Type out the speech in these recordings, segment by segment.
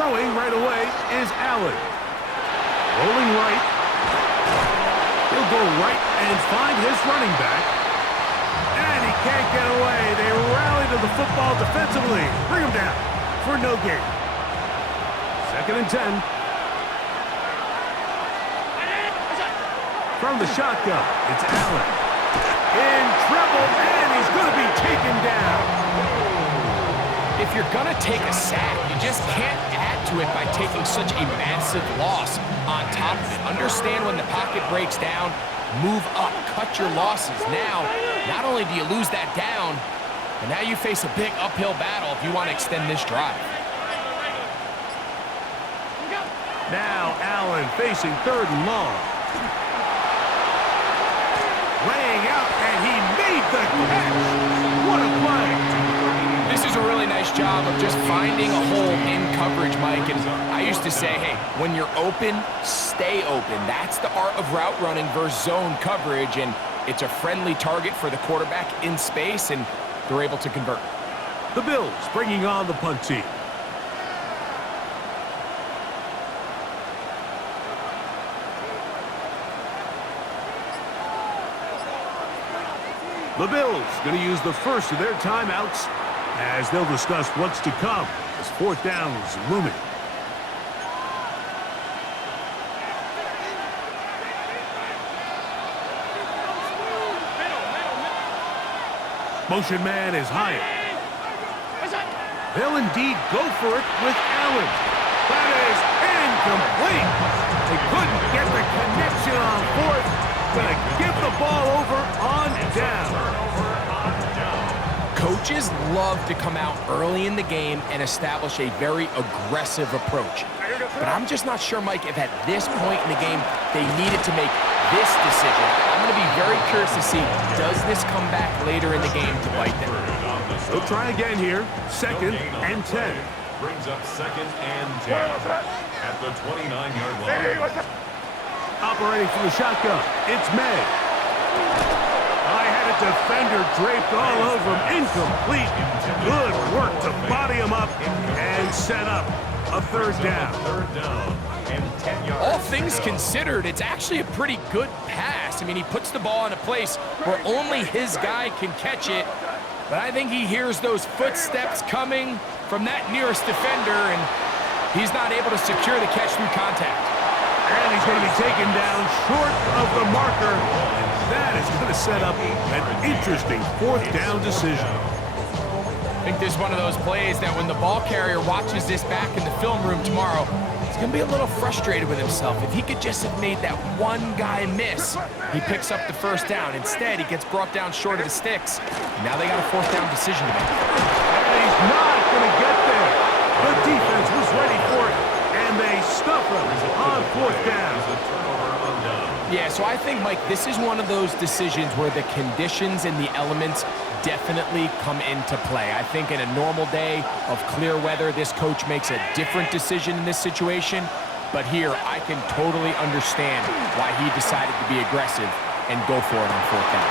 Throwing right away is Allen. Rolling right. He'll go right and find his running back. And he can't get away. They rally to the football defensively. Bring him down for no gain. 2nd and 10. From the shotgun, it's Allen. In trouble, and he's going to be taken down. If you're going to take a sack, you just can't add to it by taking such a massive loss on top of it. Understand when the pocket breaks down, move up, cut your losses. Now, not only do you lose that down, but now you face a big uphill battle if you want to extend this drive. Now Allen facing 3rd and long. Laying out, and he made the catch. What a play. This is a really nice job of just finding a hole in coverage, Mike. And I used to say, hey, when you're open, stay open. That's the art of route running versus zone coverage, and it's a friendly target for the quarterback in space, and they're able to convert. The Bills bringing on the punt team. The Bills going to use the first of their timeouts as they'll discuss what's to come as 4th down is looming. Motion man is Hyatt. They'll indeed go for it with Allen. That is incomplete. They couldn't get the connection on 4th. Gonna give the ball over on down. Coaches love to come out early in the game and establish a very aggressive approach. But I'm just not sure, Mike, if at this point in the game they needed to make this decision. I'm going to be very curious to see, does this come back later in the game to bite them? They'll try again here. 2nd and 10. Brings up 2nd and 10 at the 29-yard line. Operating from the shotgun, it's May. I had a defender draped all over him. Incomplete. Good work to body him up and set up a 3rd down. And 10 yards. All things considered, it's actually a pretty good pass. I mean, he puts the ball in a place where only his guy can catch it. But I think he hears those footsteps coming from that nearest defender, and he's not able to secure the catch through contact. And he's going to be taken down short of the marker. And that is going to set up an interesting 4th down decision. I think this is one of those plays that when the ball carrier watches this back in the film room tomorrow, he's going to be a little frustrated with himself. If he could just have made that one guy miss, he picks up the 1st down. Instead, he gets brought down short of the sticks. And now they got a 4th down decision to make. And he's not going to get there. The defense was ready for it, and they stuff him on 4th down. Yeah, so I think, Mike, this is one of those decisions where the conditions and the elements definitely come into play. I think in a normal day of clear weather, this coach makes a different decision in this situation. But here, I can totally understand why he decided to be aggressive and go for it on 4th down.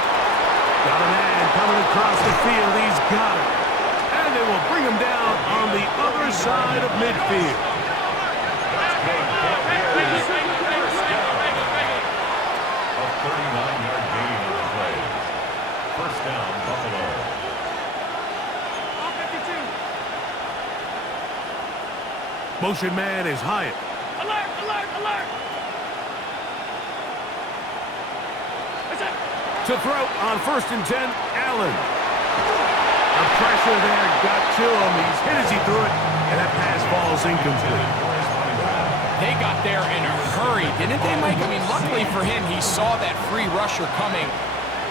Got a man coming across the field. He's got it. And they will bring him down on the other side of midfield. A 39-yard gain on the play. 1st down, Buffalo. Motion man is Hyatt. Alert, alert, alert! To throw on 1st and 10, Allen. The pressure there got to him. He's hit as he threw it, and that pass falls incomplete. They got there in a hurry, didn't they, Mike? I mean, luckily for him, he saw that free rusher coming,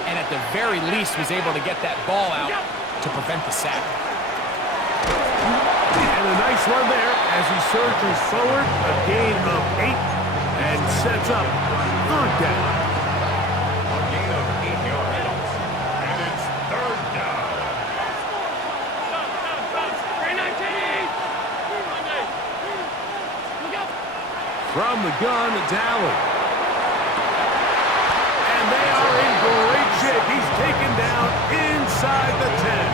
and at the very least was able to get that ball out to prevent the sack. And a nice run there as he surges forward, a gain of 8, and sets up 3rd down. A gain of 8 yards. And it's 3rd down. From the gun, it's Allen. And they are in great shape. He's taken down inside the 10.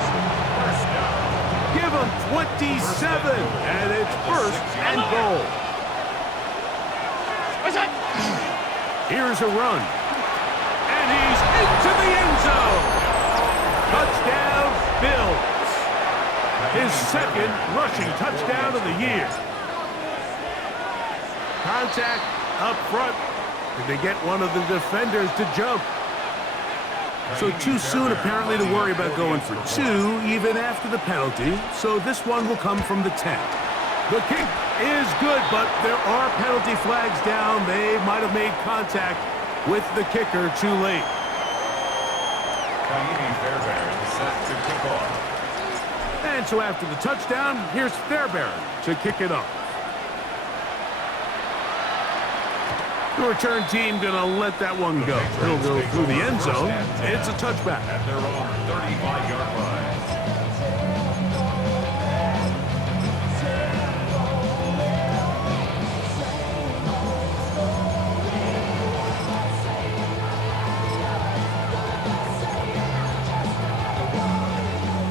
Give him 27, and it's first and goal. Here's a run, and he's into the end zone. Touchdown, Bills. His second rushing touchdown of the year. Contact up front. Did they get one of the defenders to jump? So too soon, apparently, to worry about going for two, even after the penalty. So this one will come from the 10. The kick is good, but there are penalty flags down. They might have made contact with the kicker too late. Fairbairn set to kick off. And so after the touchdown, here's Fairbairn to kick it off. The return team gonna let that one go. It'll go through the end zone. It's a touchback. At their own 35-yard line.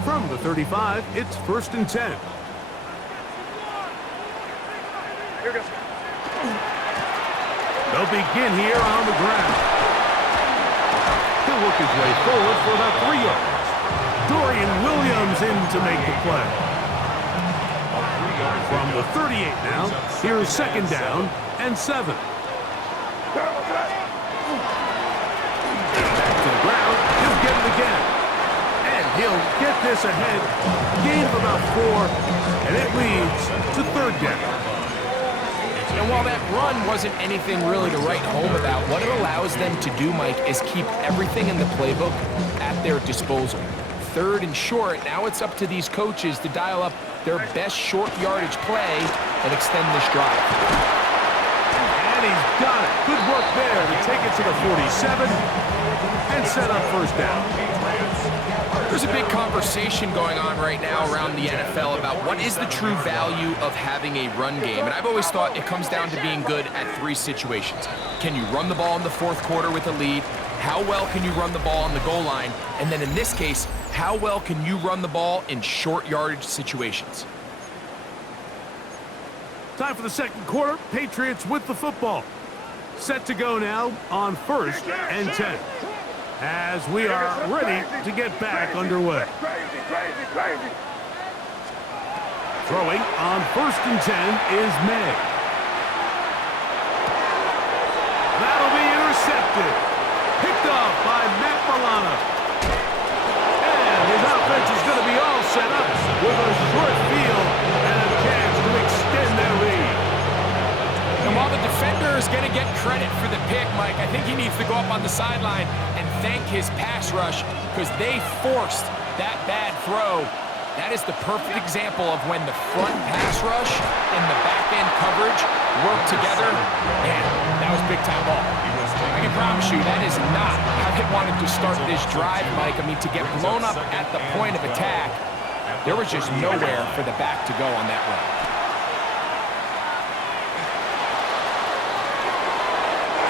From the 35, it's first and 10. They'll begin here on the ground. He'll work his way forward for about 3 yards. Dorian Williams in to make the play. From the 38 now, here's second down and 7. Back to the ground, he'll get it again. And he'll get this ahead. Gain of about 4, and it leads to third down. And while that run wasn't anything really to write home about, what it allows them to do, Mike, is keep everything in the playbook at their disposal. Third and short, now it's up to these coaches to dial up their best short yardage play and extend this drive. And he's got it. Good work there to take it to the 47 and set up first down. There's a big conversation going on right now around the NFL about what is the true value of having a run game. And I've always thought it comes down to being good at 3 situations. Can you run the ball in the fourth quarter with a lead? How well can you run the ball on the goal line? And then in this case, how well can you run the ball in short yardage situations? Time for the second quarter. Patriots with the football. Set to go now on first and 10. As we are ready to get back underway. Throwing on first and 10 is May. That'll be intercepted. Picked off by Matt Milano. And his offense is going to be all set up with a short field and a chance to extend their lead. And while the defender is going to get credit for the pick, Mike, I think he needs to go up on the sideline and thank his pass rush because they forced that bad throw. That is the perfect example of when the front pass rush and the back end coverage work together. Man, that was big-time ball. I can promise you that is not how they wanted to start this drive, Mike. I mean, to get blown up at the point of attack, there was just nowhere for the back to go on that run.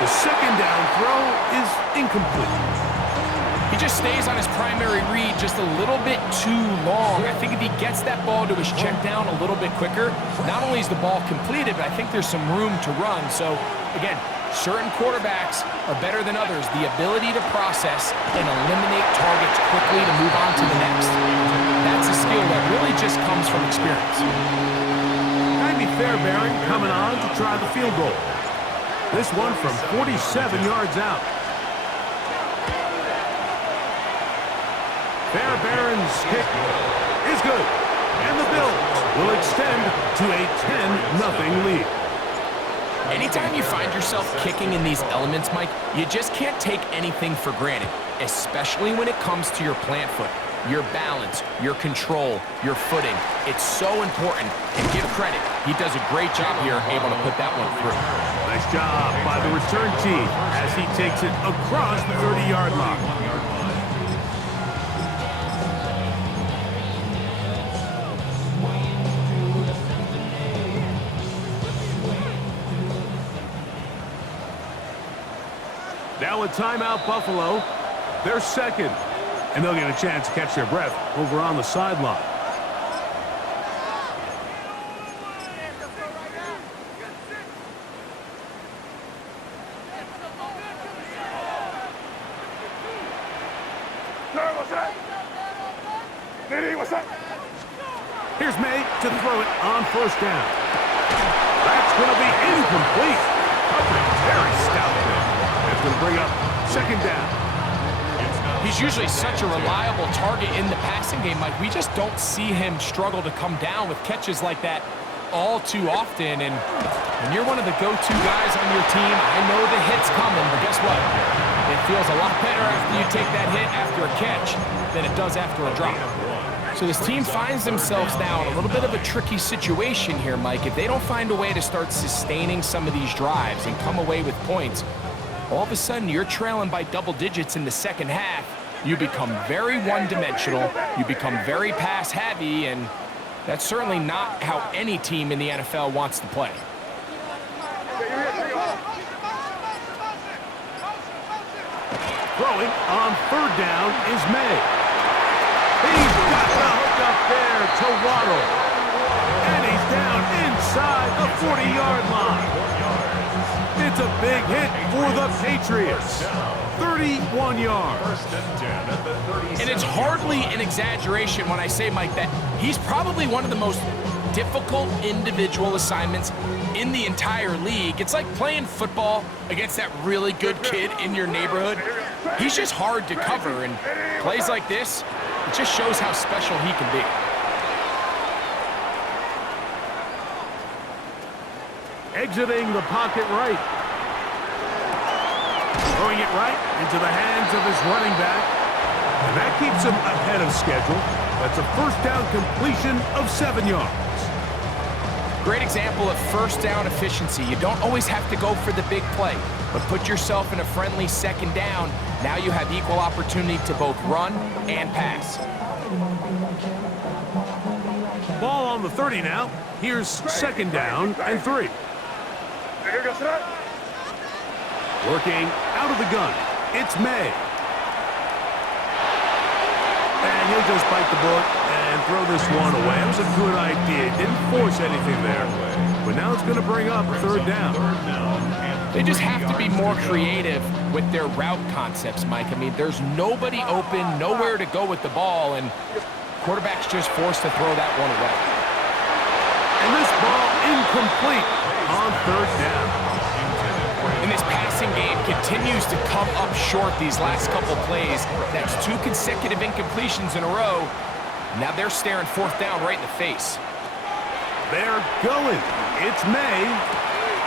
The second down throw is incomplete. He just stays on his primary read just a little bit too long. I think if he gets that ball to his check down a little bit quicker, not only is the ball completed, but I think there's some room to run. So, again, certain quarterbacks are better than others. The ability to process and eliminate targets quickly to move on to the next. That's a skill that really just comes from experience. Andy Fairbairn coming on to try the field goal. This one from 47 yards out. Fairbairn's kick is good. And the Bills will extend to a 10-0 lead. Anytime you find yourself kicking in these elements, Mike, you just can't take anything for granted, especially when it comes to your plant foot, your balance, your control, your footing. It's so important, and give credit. He does a great job here able to put that one through. Nice job by the return team as he takes it across the 30-yard line. Now a timeout, Buffalo. They're second, and they'll get a chance to catch their breath over on the sideline. Here's May to throw it on first down. That's going to be incomplete. Very stout there. That's going to bring up second down. He's usually such a reliable target in the passing game, Mike. We just don't see him struggle to come down with catches like that all too often. And when you're one of the go-to guys on your team, I know the hit's coming, but guess what? It feels a lot better after you take that hit after a catch than it does after a drop. So this team finds themselves now in a little bit of a tricky situation here, Mike. If they don't find a way to start sustaining some of these drives and come away with points, all of a sudden you're trailing by double digits in the second half. You become very one-dimensional, you become very pass-heavy, and that's certainly not how any team in the NFL wants to play. Throwing on third down is May. He's got the hook up there to Waddle. And he's down inside the 40-yard line. It's a big hit for the Patriots. 31 yards. And it's hardly an exaggeration when I say, Mike, that he's probably one of the most difficult individual assignments in the entire league. It's like playing football against that really good kid in your neighborhood. He's just hard to cover, and plays like this, it just shows how special he can be. Exiting the pocket right. Throwing it right into the hands of his running back. And that keeps him ahead of schedule. That's a first down completion of 7 yards. Great example of first down efficiency. You don't always have to go for the big play, but put yourself in a friendly second down. Now you have equal opportunity to both run and pass. Ball on the 30 now. Here's second down and 3. Working out of the gun. It's May. And he'll just bite the bullet and throw this one away. It was a good idea. Didn't force anything there. But now it's going to bring up third down. They just have to be more creative with their route concepts, Mike. I mean, there's nobody open, nowhere to go with the ball, and quarterback's just forced to throw that one away. And this ball incomplete on third down. And this passing game continues to come up short these last couple plays. That's 2 consecutive incompletions in a row. Now they're staring fourth down right in the face. They're going. It's May.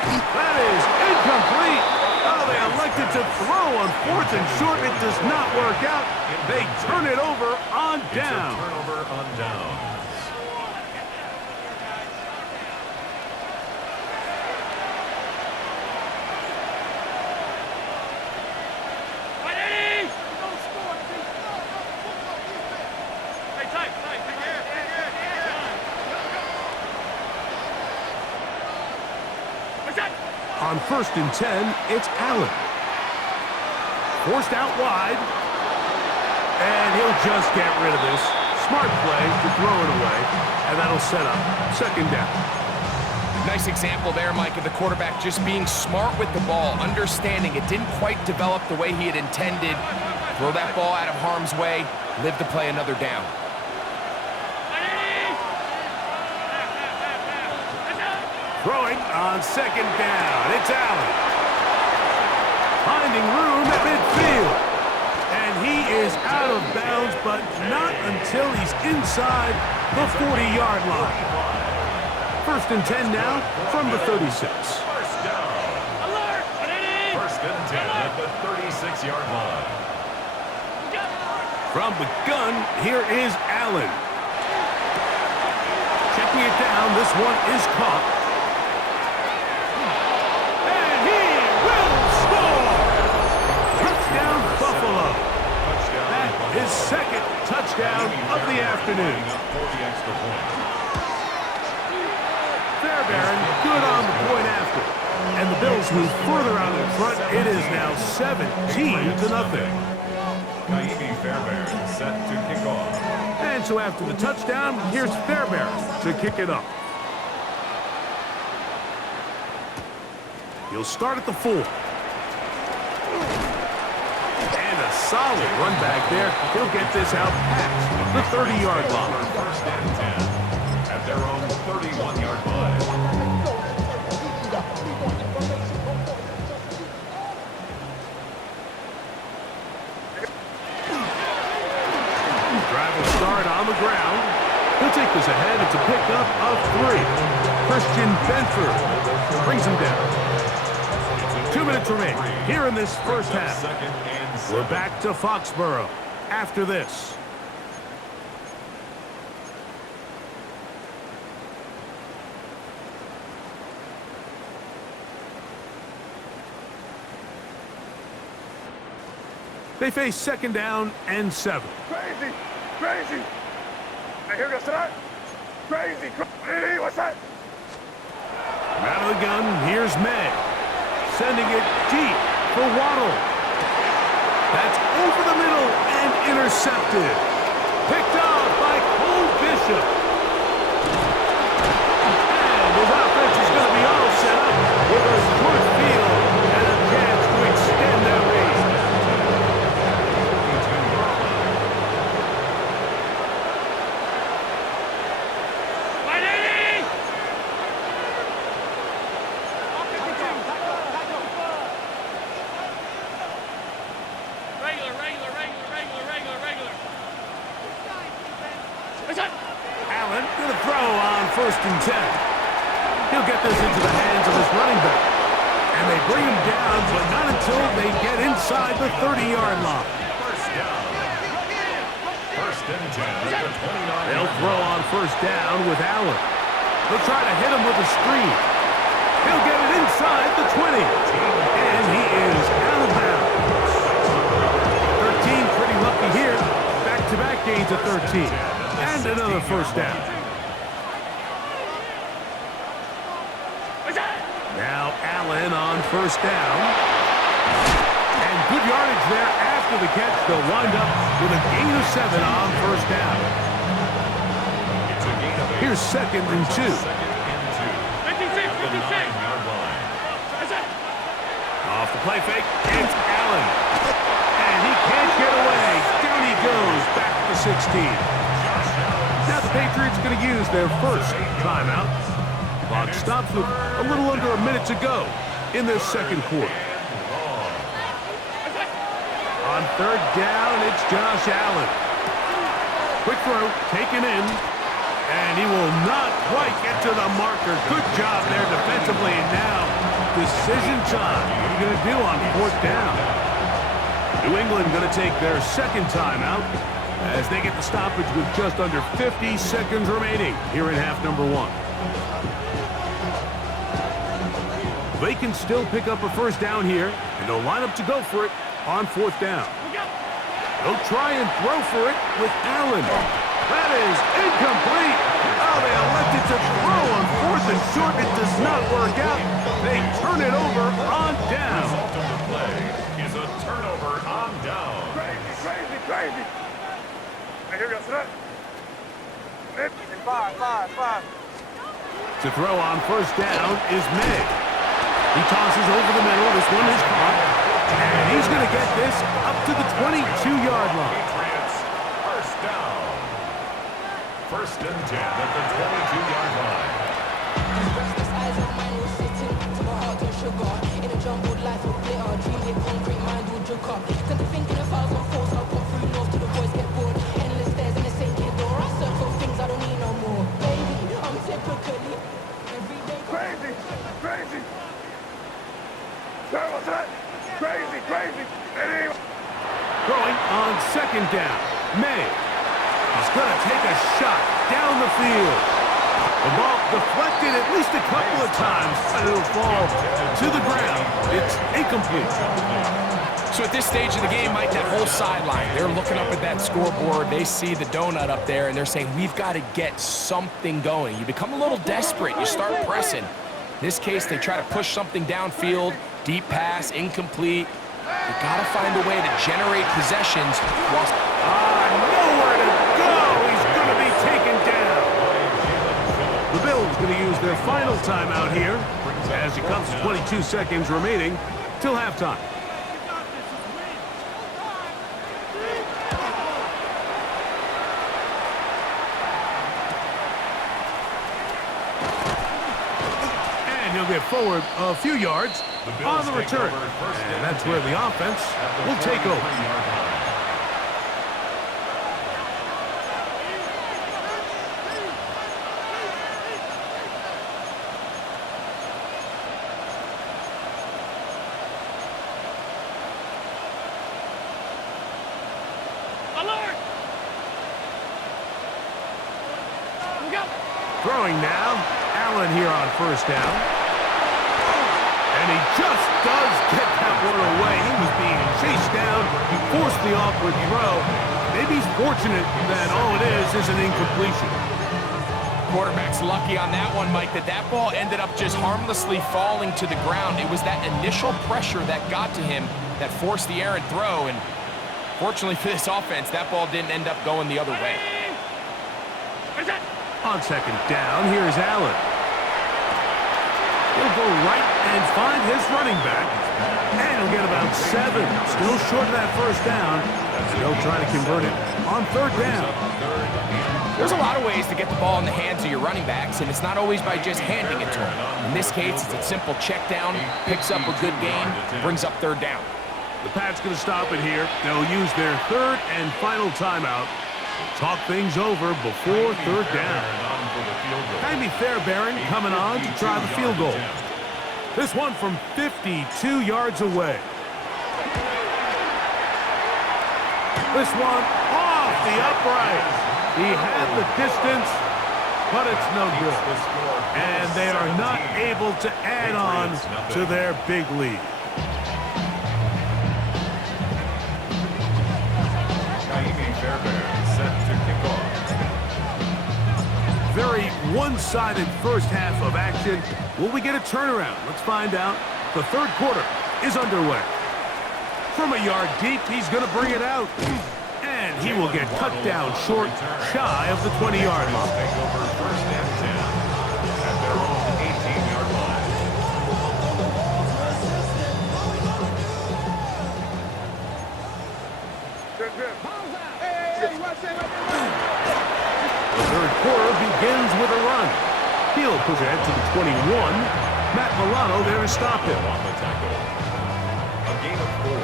That is incomplete. Oh, they elected to throw on fourth and short. It does not work out. They turn it over on down. Turnover on down. On first and 10, it's Allen. Forced out wide. And he'll just get rid of this. Smart play to throw it away. And that'll set up second down. Nice example there, Mike, of the quarterback just being smart with the ball, understanding it didn't quite develop the way he had intended. Throw that ball out of harm's way, live to play another down. Throwing on second down. It's Allen. Finding room at midfield. And he is out of bounds, but not until he's inside the 40-yard line. First and 10 now from the 36. First down. Alert! First and 10 at the 36-yard line. From the gun, here is Allen. Checking it down, this one is caught. His second touchdown of the afternoon. Fairbairn good on the point after. And the Bills move further out in front. It is now 17-0. Kaimi Fairbairn set to kick off. And so after the touchdown, here's Fairbairn to kick it up. He'll start at the 4. And a a solid run back there. He'll get this out past the 30-yard line. First and 10 at their own 31-yard line. Drive will start on the ground. He'll take this ahead. It's a pickup of 3. Christian Benford brings him down. 2 minutes remaining here in this first half. We're back to Foxborough after this. They face second down and 7. Crazy! Crazy! Hey, here goes that. Crazy! Hey, what's that? Out of the gun, here's May. Sending it deep for Waddle. That's over the middle and intercepted. Picked off by Cole Bishop. And his offense is going to be all set up with a short field and a chance to extend that lead. Allen going to throw on first and 10. He'll get this into the hands of his running back. And they bring him down, but not until they get inside the 30-yard line. First down. First and 10 at the 29. They'll throw on first down with Allen. They'll try to hit him with a screen. He'll get it inside the 20. And he is out of bounds. 13, pretty lucky here. Back-to-back gains of 13. And another first down. Now Allen on first down. And good yardage there after the catch. They'll wind up with a gain of 7 on first down. Here's second and 2. Off the play fake, it's Allen. And he can't get away. Down he goes, back to 16. Now the Patriots going to use their first timeout. Clock stops with a little under a minute to go in this second quarter. On third down, it's Josh Allen. Quick throw, taken in, and he will not quite get to the marker. Good job there defensively, and now decision time. What are you going to do on fourth down? New England going to take their second timeout as they get the stoppage with just under 50 seconds remaining here in half number 1. They can still pick up a first down here, and they'll line up to go for it on fourth down. They'll try and throw for it with Allen. That is incomplete. Oh, they elected to throw on fourth and short. It does not work out. They turn it over on down. The result of the play is a turnover on down. Crazy! Crazy! Crazy! Hey, here goes that. 5. To throw on first down is May. He tosses over the middle. This one is caught. And he's going to get this up to the 22-yard line. Patriots, first down. First and 10 at the 22-yard line. Restless eyes of mine was sitting to my heart on sugar. In a jumbled life of glitter, dream hit concrete, mind will joke up. Got to thinking if I was on force, I'll come through north to the boys get bored. Endless stairs in the same kid door. I search for things I don't need no more. Baby, I'm typically every day. Crazy! Crazy! There was that. Crazy! Crazy! Hey, Throwing on second down. May. He's going to take a shot down the field. The ball deflected at least a couple of times, but it'll fall to the ground. It's incomplete. So at this stage of the game, Mike, that whole sideline, they're looking up at that scoreboard. They see the donut up there, and they're saying, we've got to get something going. You become a little desperate. You start pressing. In this case, they try to push something downfield. Deep pass, incomplete. You got to find a way to generate possessions. Nowhere to go. He's going to be taken down. The Bills going to use their final timeout here as it comes to 22 seconds remaining till halftime. they'll get forward a few yards on the return. And that's where the offense will take over. Alert! Throwing now, Allen here on first down. And he just does get that one away. He was being chased down. He forced the awkward throw. Maybe he's fortunate that all it is an incompletion. Quarterback's lucky on that one, Mike, that ball ended up just harmlessly falling to the ground. It was that initial pressure that got to him that forced the errant throw, and fortunately for this offense, that ball didn't end up going the other way. On second down, here's Allen. He'll go right and find his running back. And he'll get about 7. Still short of that first down. And they'll try to convert it on third down. There's a lot of ways to get the ball in the hands of your running backs, and it's not always by just handing it to them. In this case, it's a simple check down, picks up a good gain, brings up third down. The Pats going to stop it here. They'll use their third and final timeout. Talk things over before third down. Jaime Fairbairn coming on to try the field goal. This one from 52 yards away. This one off the upright. He had the distance, but it's no good. And they are not able to add on to their big lead. Jaime Fairbairn set to kick off. Very one-sided first half of action. Will we get a turnaround? Let's find out. The third quarter is underway. From a yard deep, he's going to bring it out. And he will get cut down short, shy of the 20-yard line. Take over first and 10 at their own 18-yard line. The third quarter begins with a run. He'll push ahead to the 21. Matt Milano there to stop him. On the tackle. A gain of 4.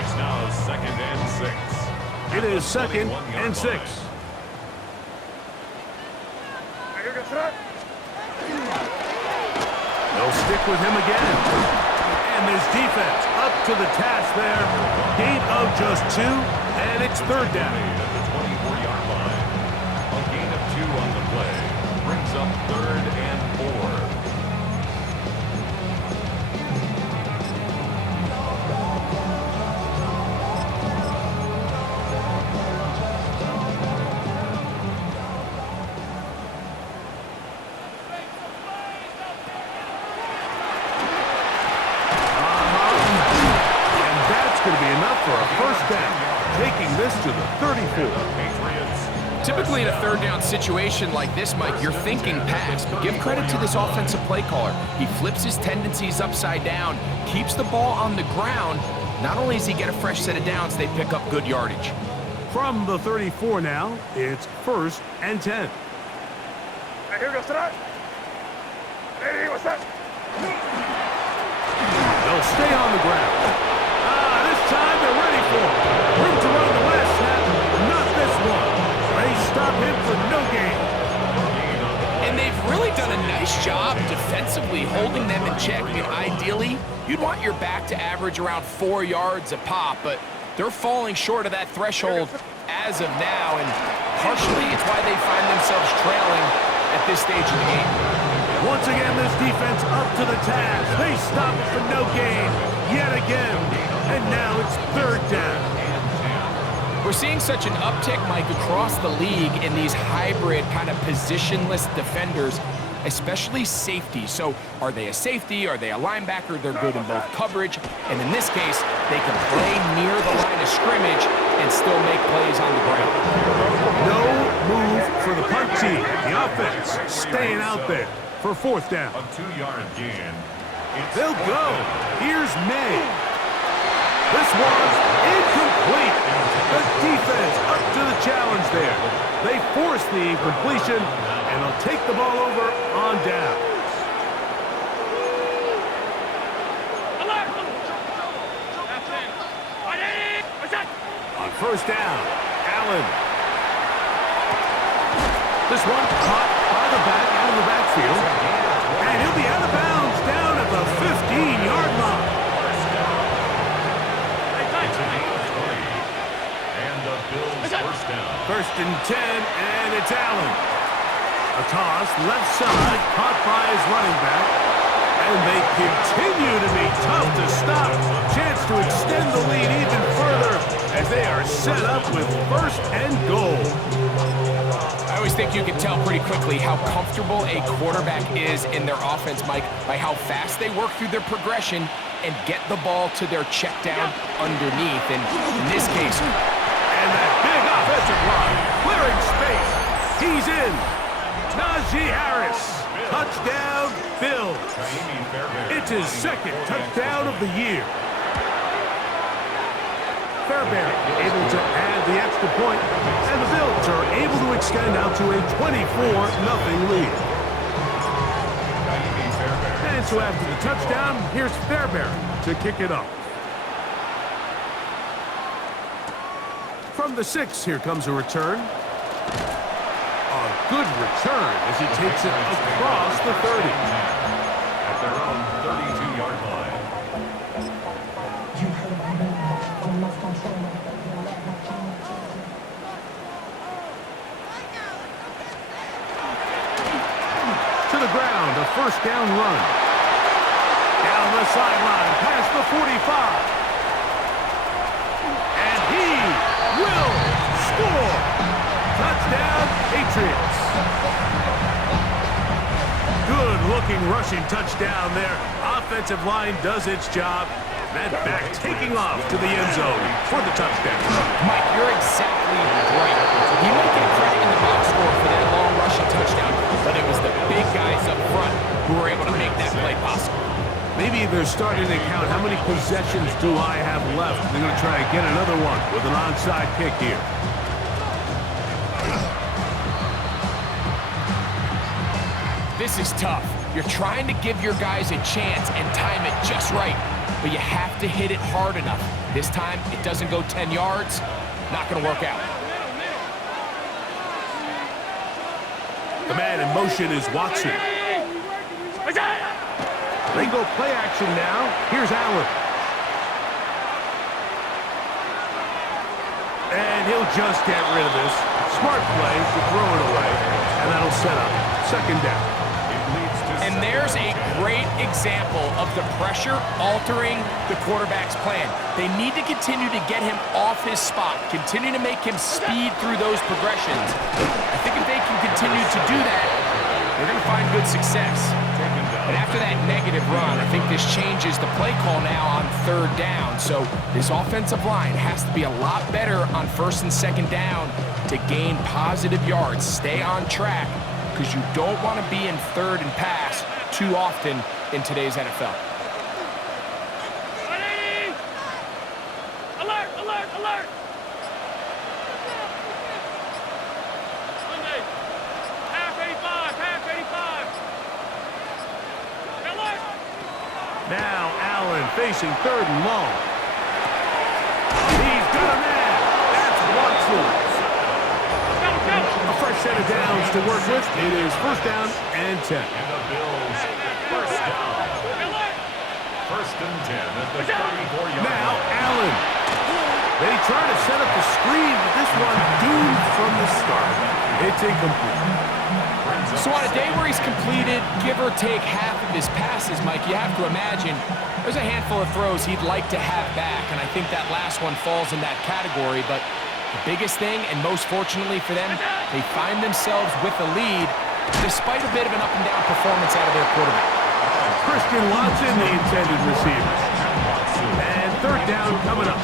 It's now second and 6. It is second and 6. They'll stick with him again. And this defense up to the task there. Gain of just 2, and it's third down. At the 24-yard line. A gain of 2 on the play. Brings up third and 4. Taking this to the 34. Typically in a third down situation like this, Mike, you're thinking pass, but give credit to this offensive play caller. He flips his tendencies upside down, keeps the ball on the ground. Not only does he get a fresh set of downs, they pick up good yardage. From the 34 now, it's first and 10. Hey, here goes tonight. Hey, what's that? They'll stay on the ground. This time they're ready for him. Room to run the last snap. Not this one. They stop him for no gain. And they've really done a nice job defensively holding them in check. I mean, ideally, you'd want your back to average around 4 yards a pop, but they're falling short of that threshold as of now, and partially it's why they find themselves trailing at this stage of the game. Once again, this defense up to the task. They stop it for no gain yet again. And now it's third down. We're seeing such an uptick, Mike, across the league in these hybrid kind of positionless defenders, especially safety. So are they a safety? Are they a linebacker? They're good in both coverage. And in this case, they can play near the line of scrimmage and still make plays on the ground. No move for the punt team. The offense staying out there for fourth down. A 2-yard gain. They'll go. Here's May. This one's incomplete. The defense up to the challenge there. They force the incompletion, and they'll take the ball over on downs. first down. Allen. This one caught by the back, out of the backfield. And he'll be out of bounds down at the 15-yard line. And the Bills first down. First and 10, and it's Allen. A toss, left side, caught by his running back. And they continue to be tough to stop. Chance to extend the lead even further as they are set up with first and goal. I always think you can tell pretty quickly how comfortable a quarterback is in their offense, Mike, by how fast they work through their progression and get the ball to their check down underneath. And in this case, and that big offensive line clearing space. He's in. Najee Harris. Touchdown, Bills. It's his second touchdown of the year. Fairbairn able to add the extra point, and the Bills are able to extend out to a 24-0 lead. And so after the touchdown, here's Fairbairn to kick it up. From the 6, here comes a return. A good return as he takes it across the 30. At their own 32-yard line. To the ground, a first down run. Down the sideline, past the 45. And he will score. Touchdown, Patriots. Good-looking rushing touchdown there. Offensive line does its job. That back taking off to the end zone for the touchdown. Mike, you're exactly right. He might get credit in the box score for that long rushing touchdown, but it was the big guys up front who were able to make that play possible. Maybe they're starting to count how many possessions do I have left. They're going to try and get another one with an onside kick here. This is tough. You're trying to give your guys a chance and time it just right, but you have to hit it hard enough. This time, it doesn't go 10 yards. Not going to work out. The man in motion is Watson. They go play action now. Here's Allen. And he'll just get rid of this. Smart play to throw it away. And that'll set up second down. And there's a great example of the pressure altering the quarterback's plan. They need to continue to get him off his spot, continue to make him speed through those progressions. I think if they can continue to do that, they're going to find good success. And after that negative run, I think this changes the play call now on third down. So this offensive line has to be a lot better on first and second down to gain positive yards. Stay on track, because you don't want to be in third and pass too often in today's NFL. Alert, alert, alert! Monday, half 85, half 85. Alert! Now Allen facing third and long. He's got a man. That's Watson. A fresh set of downs to work with. It is first down and 10. And the Bills first down. First and 10 at the 34-yard Now line. Allen. They try to set up the screen, but this one doomed from the start. It's incomplete. So on a day where he's completed, give or take half of his passes, Mike, you have to imagine there's a handful of throws he'd like to have back, and I think that last one falls in that category. But the biggest thing, and most fortunately for them, they find themselves with a lead despite a bit of an up-and-down performance out of their quarterback. Christian Watson, the intended receiver. And third down coming up.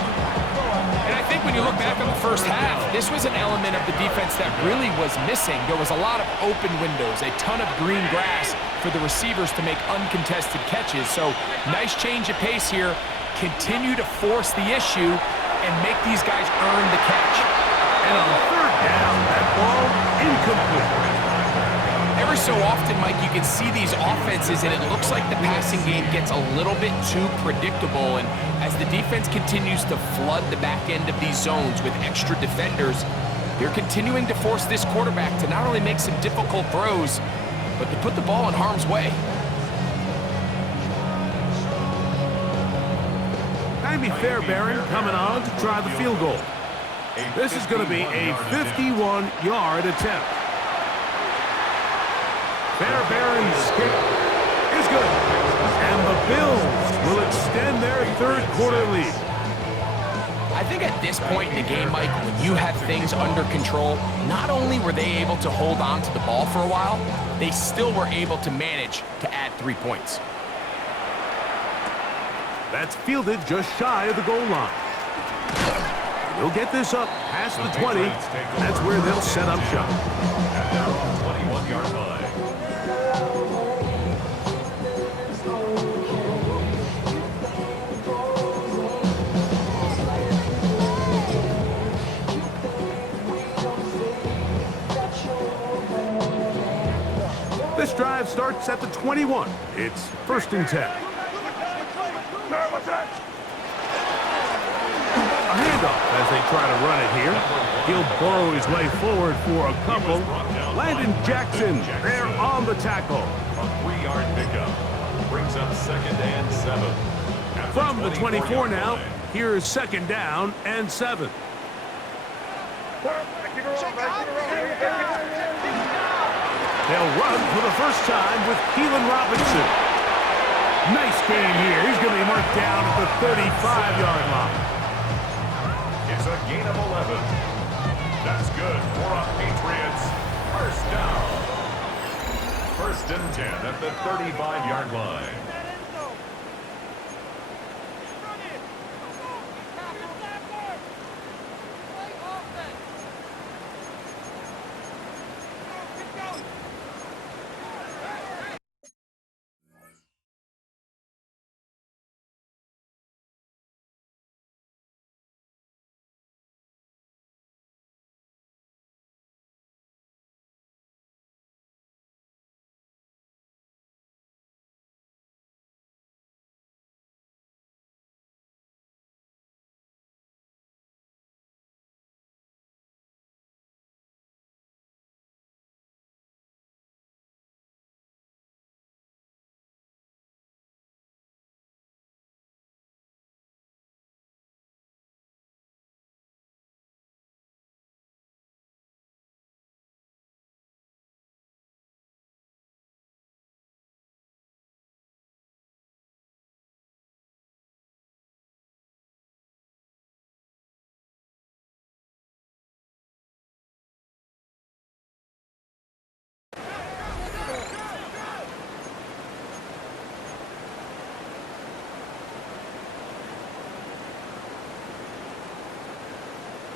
And I think when you look back on the first half, this was an element of the defense that really was missing. There was a lot of open windows, a ton of green grass for the receivers to make uncontested catches. So nice change of pace here. Continue to force the issue and make these guys earn the catch. And on third down, that ball incomplete. Every Every so often, Mike, you can see these offenses, and it looks like the passing game gets a little bit too predictable. And as the defense continues to flood the back end of these zones with extra defenders, they're continuing to force this quarterback to not only make some difficult throws, but to put the ball in harm's way. Ivy Fairbairn coming on to try the field goal. This is going to be a 51-yard attempt. Fairbairn's kick is good. And the Bills will extend their third quarter lead. I think at this point in the game, Mike, when you have things under control, not only were they able to hold on to the ball for a while, they still were able to manage to add 3 points. That's fielded just shy of the goal line. They'll get this up past the 20. That's where they'll set up shop. At their own 21-yard line. This drive starts at the 21. It's 1st and 10. A handoff as they try to run it here. He'll burrow his way forward for a couple. Landon Jackson there on the tackle. A 3-yard pickup. Brings up 2nd and 7. From the 24 now, here's 2nd down and 7. They'll run for the first time with Keelan Robinson. Nice game here. He's going to be marked down at the 35-yard line. It's a gain of 11. That's good for a Patriots first down. 1st and 10 at the 35-yard line.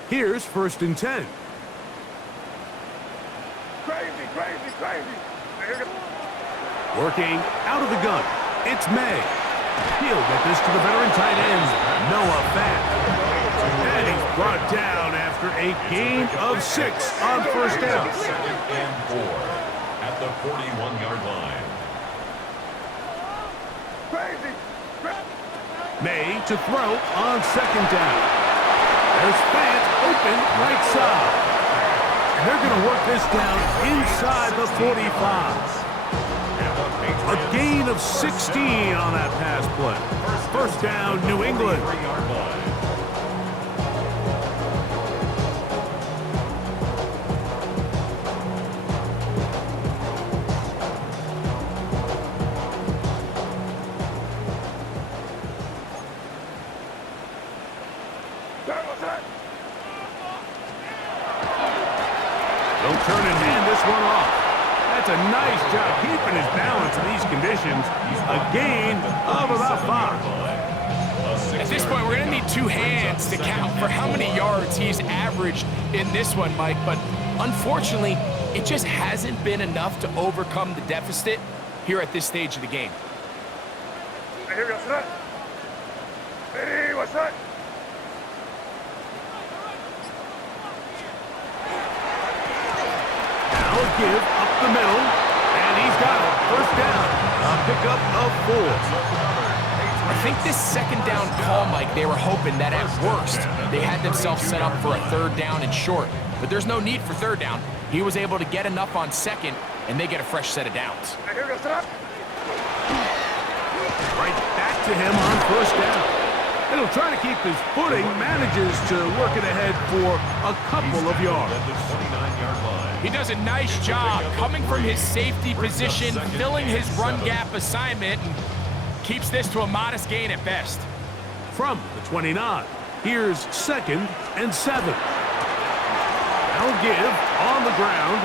Here's 1st and 10. Crazy. Working out of the gun. It's May. He'll get this to the veteran tight end, Noah Fant. And he's brought down after a gain of 6 on 1st down. 2nd and 4 at the 41-yard line. May to throw on 2nd down. There's Fant open right side. And they're going to work this down inside the 45. A gain of 16 on that pass play. 1st down, New England. Don't turn and hand this one off. That's a nice job keeping his balance in these conditions. A gain of about 5. At this point, we're going to need 2 hands to count for how many yards he's averaged in this one, Mike. But unfortunately, it just hasn't been enough to overcome the deficit here at this stage of the game. What's that? Now a give up the middle, first down. A pickup of 4. I think this second down call, Mike, they were hoping that at worst they had themselves set up for a third down and short. But there's no need for third down. He was able to get enough on second, and they get a fresh set of downs. Right back to him on first down. And he'll try to keep his footing, manages to work it ahead for a couple of yards. He does a nice job coming from his safety position, filling his run gap assignment, and keeps this to a modest gain at best. From the 29, here's 2nd and 7. Now give on the ground.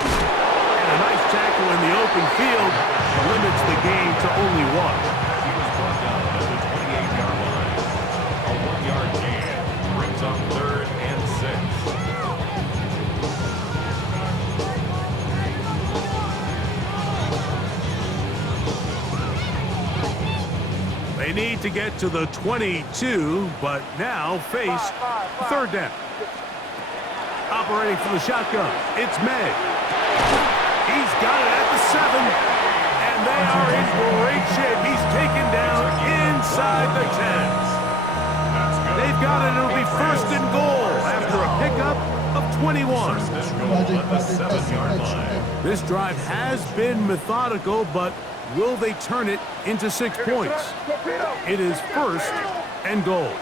And a nice tackle in the open field limits the gain to only 1. He was brought down at the 28-yard line. A 1-yard gain brings up 3rd and 6. They need to get to the 22, but now face 3rd down. Operating from the shotgun, it's May. He's got it at the 7, and they are in great shape. He's taken down inside the 10. They've got it. It'll be 1st and goal after a pickup of 21. First and goal at the 7-yard line. This drive has been methodical, but will they turn it into 6 points? It is 1st and goal.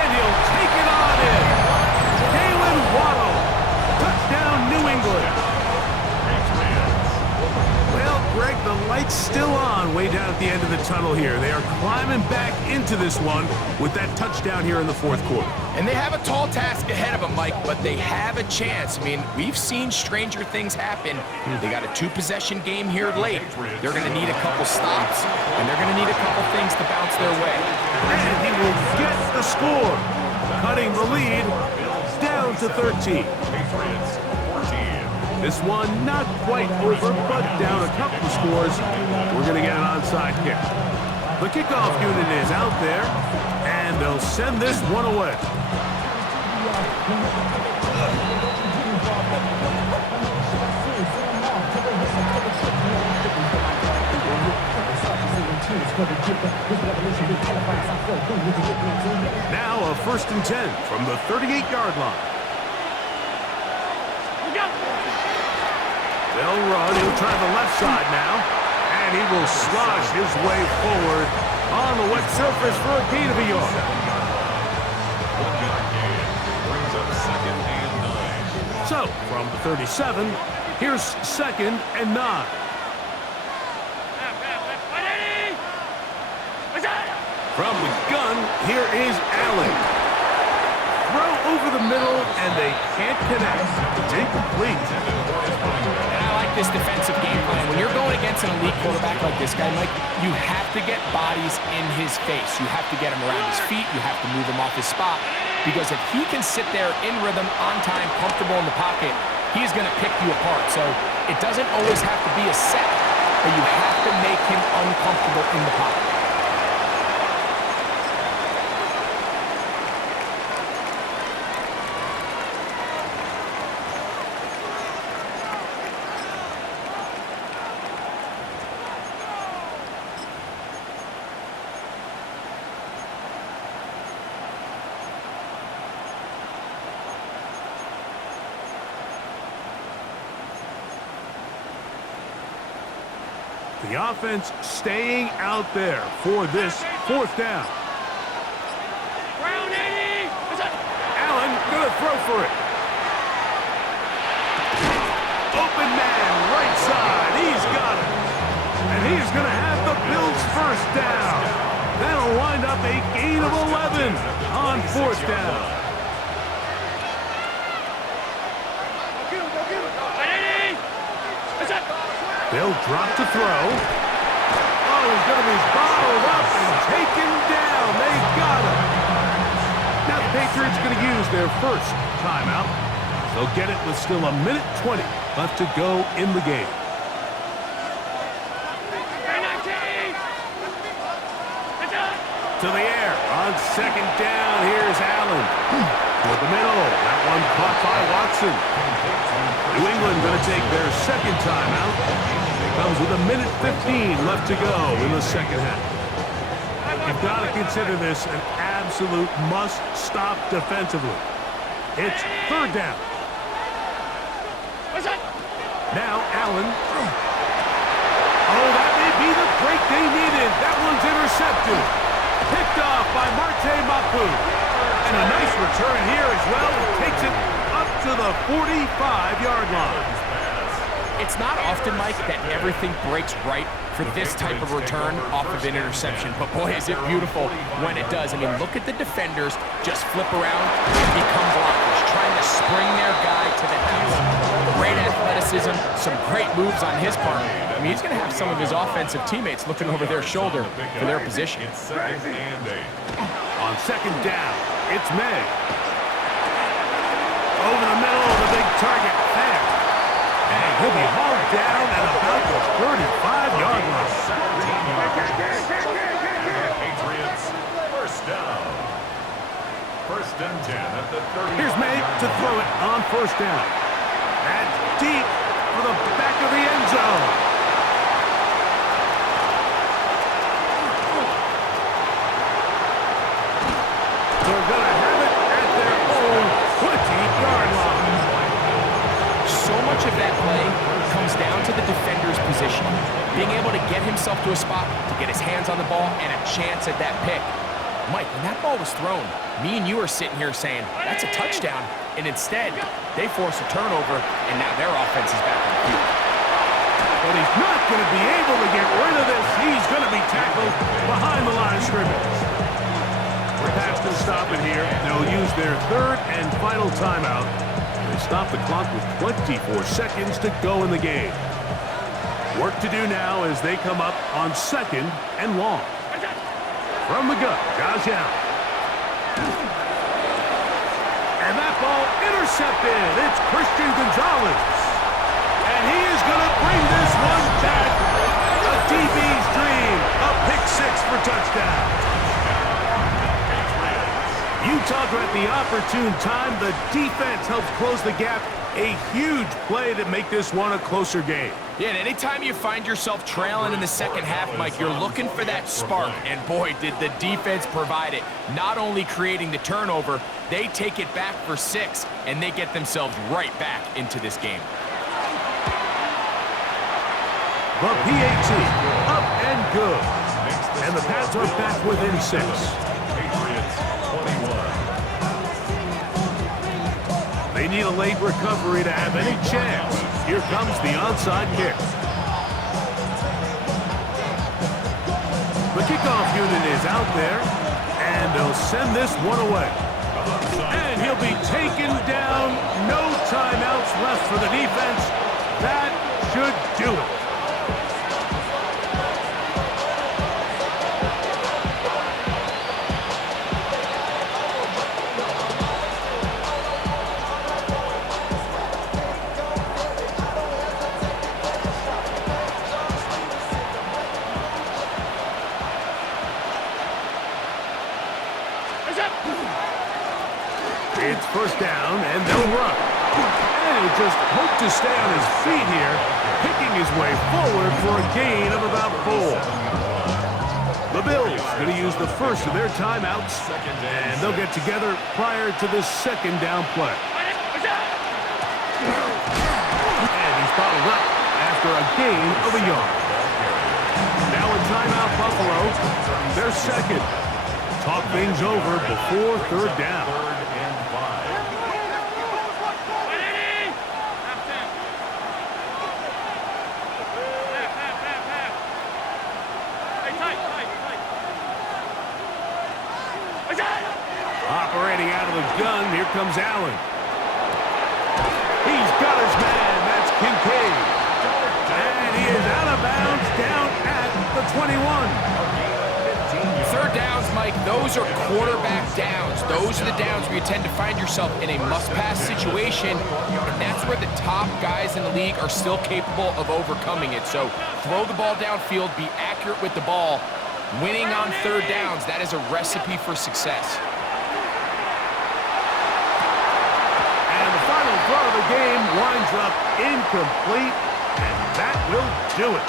And he'll take it on in. Jalen Waddle. Touchdown, New England. Well, Greg, the light's still on way down at the end of the tunnel here. They are climbing back into this one with that touchdown here in the 4th quarter. And they have a tall task ahead of them, Mike, but they have a chance. I mean, we've seen stranger things happen. They got a 2-possession game here late. They're going to need a couple stops, and they're going to need a couple things to bounce their way. And he will get the score, cutting the lead down to 13. Patriots 14. This one not quite over, but down a couple of scores. We're going to get an onside kick. The kickoff unit is out there, and they'll send this one away. Now a 1st and 10 from the 38-yard line. They'll run. He'll try the left side now. And he will slosh his way forward on the wet surface for a gain of a yard. 1-yard gain brings up 2nd and 9. So, from the 37, here's 2nd and 9. From the gun, here is Allen. Throw over the middle, and they can't connect. It's incomplete. And I like this defensive game plan. When you're going against an elite quarterback like this guy, Mike, you have to get bodies in his face. You have to get him around his feet. You have to move him off his spot. Because if he can sit there in rhythm, on time, comfortable in the pocket, he's going to pick you apart. So it doesn't always have to be a set, but you have to make him uncomfortable in the pocket. The offense staying out there for this 4th down. Allen gonna throw for it. Open man, right side. He's got it. And he's gonna have the Bills' 1st down. That'll wind up a gain of 11 on 4th down. They'll drop to throw. Oh, he's going to be bottled up and taken down. They got him. Now the Patriots going to use their 1st timeout. They'll get it with still a minute 20 left to go in the game. To the air on 2nd down. Here's Allen. For the middle. That one caught by Watson. New England going to take their second timeout. It comes with 1:15 left to go in the second half. You've got to consider this an absolute must-stop defensively. It's third down. Now Allen. Oh, that may be the break they needed. That one's intercepted. Picked off by Marte Mapu. And a nice return here as well. It takes it up to the 45-yard line. It's not often, Mike, that everything breaks right for this type of return off of an interception. But boy, is it beautiful when it does. I mean, look at the defenders just flip around and become blockers, trying to spring their guy to the house. Great athleticism, some great moves on his part. I mean, he's going to have some of his offensive teammates looking over their shoulder for their position. On second down, it's May. Over the middle of the big target. There. And he'll be hauled down at about the 35-yard line. Patriots, first down. First and 10 at the 30. Here's May to throw it on first down. That's deep for the back of the end zone. They're going to have it at their own 20-yard line. So much of that play comes down to the defender's position, being able to get himself to a spot, to get his hands on the ball, and a chance at that pick. Mike, when that ball was thrown, me and you are sitting here saying, that's a touchdown, and instead, they force a turnover, and now their offense is back on the field. But he's not going to be able to get rid of this. He's going to be tackled behind the line of scrimmage. The Pats can stop it here. They'll use their third and final timeout. They stop the clock with 24 seconds to go in the game. Work to do now as they come up on second and long. From the gun, Josh Allen. And that ball intercepted. It's Christian Gonzalez. And he is going to bring this one back. A DB's dream. A pick six for touchdown. You talk about the opportune time. The defense helps close the gap. A huge play to make this one a closer game. Yeah, and anytime you find yourself trailing in the second half, Mike, you're looking for that spark. And boy, did the defense provide it. Not only creating the turnover, they take it back for 6, and they get themselves right back into this game. The PAT, up and good. And the Pats are back within 6. Patriots, 21. They need a late recovery to have any chance. Here comes the onside kick. The kickoff unit is out there, and they'll send this one away. And he'll be taken down. No timeouts left for the defense. That should do it. It's first down, and they'll run. And he'll just hope to stay on his feet here, picking his way forward for a gain of about 4. The Bills going to use the first of their timeouts, and they'll get together prior to the second down play. And he's bottled up after a gain of a yard. Now a timeout, Buffalo. Their second. Talk things over before third down. Operating out of the gun, here comes Allen. He's got his man, that's Kincaid. And he is out of bounds down at the 21. Third downs, Mike, those are quarterback downs. Those are the downs where you tend to find yourself in a must-pass situation, and that's where the top guys in the league are still capable of overcoming it. So throw the ball downfield, be accurate with the ball. Winning on third downs, that is a recipe for success. And the final throw of the the game winds up incomplete, and that will do it.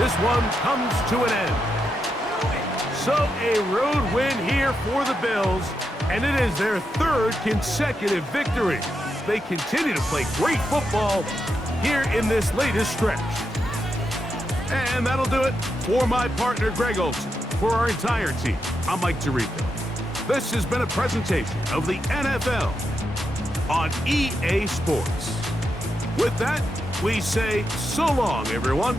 This one comes to an end. So a road win here for the Bills, and it is their third consecutive victory. They continue to play great football here in this latest stretch. And that'll do it for my partner, Greg Olson. For our entire team, I'm Mike Tirico. This has been a presentation of the NFL on EA Sports. With that, we say so long, everyone.